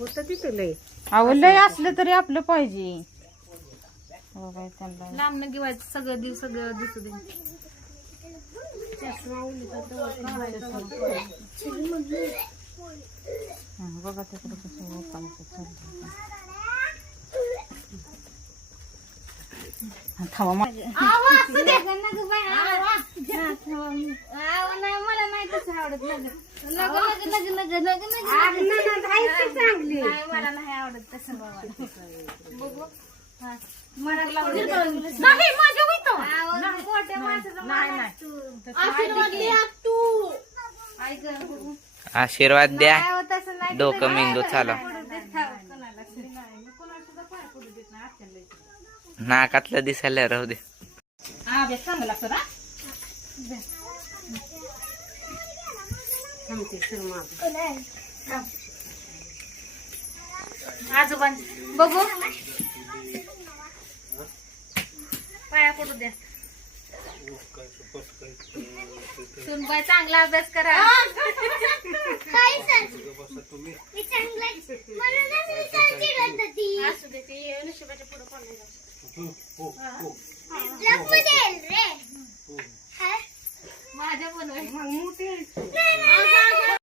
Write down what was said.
होतं तिथं लय. अहो लय असलं तरी आपलं पाहिजे. हो बाई त्यांना लांबनं घेवायचं सगळं दिवस सगळं दिसू दे. बघा तिकडे कसं ओपांचं चाललंय. थांबा मला नाही तसं आवडत. चांगली मला नाही आवडत तसं बाबा. बघू आशीर्वाद द्या. डोकं मेंदू चालव. नाकातलं दिसायला राहू दे. चांगलं लागतं ना. आजोबा बघू पाया पडू द्या. सुनबाई चांगला अभ्यास करा. असू दे ते नशिबाच्या पुढे माझ्या पण